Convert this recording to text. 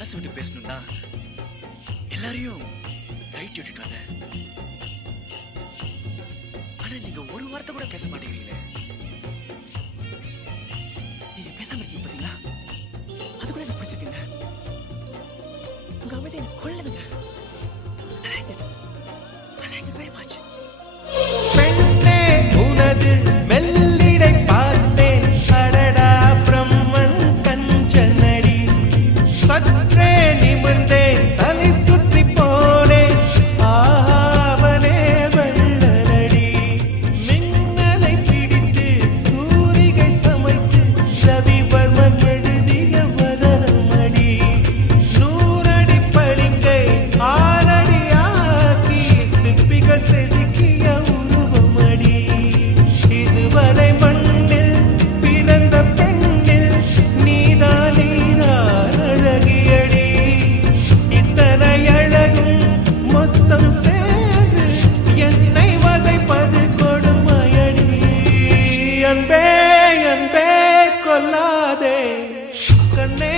மனசு விட்டு பேசணும்னா எல்லாரையும் கைட்டி விட்டுட்டு வந்தேன். ஆனா நீங்க ஒரு வார்த்தை கூட பேச மாட்டேங்கிறீங்களே. நீங்க பேசாம இருக்கீங்க பாத்தீங்களா, அது கூட எனக்கு பிடிச்சிருக்குங்க. உங்க அமைதி எனக்கு கொள்ளுதுங்க. I like it very much. பெண்ணே உனது மெல்லிடை பார்த்தேன், அடடா பிரம்மன் கஞ்சனடி. சற்றே நிமிர்ந்தேன், தலை சுற்றி போனேன், ஆவனே வெள்ளனடி. மின்னலை பிடித்து தூரிகை சமைத்து ரவிவர்மன் எழுதிய வதனமடி. 100 அடி பளிங்கை 6 அடியாக்கி சிற்பிகள் செதுக்கிய உருவமடி. இதுவரை மண்ணில் பிறந்த பெண்ணில் நீதான் அழகியடி. இத்தனை அழகும் மொத்தம் சேர்ந்து என்னை வதைப்பது கொடுமையடி. அன்பே அன்பே கொல்லாதே, கண்ணே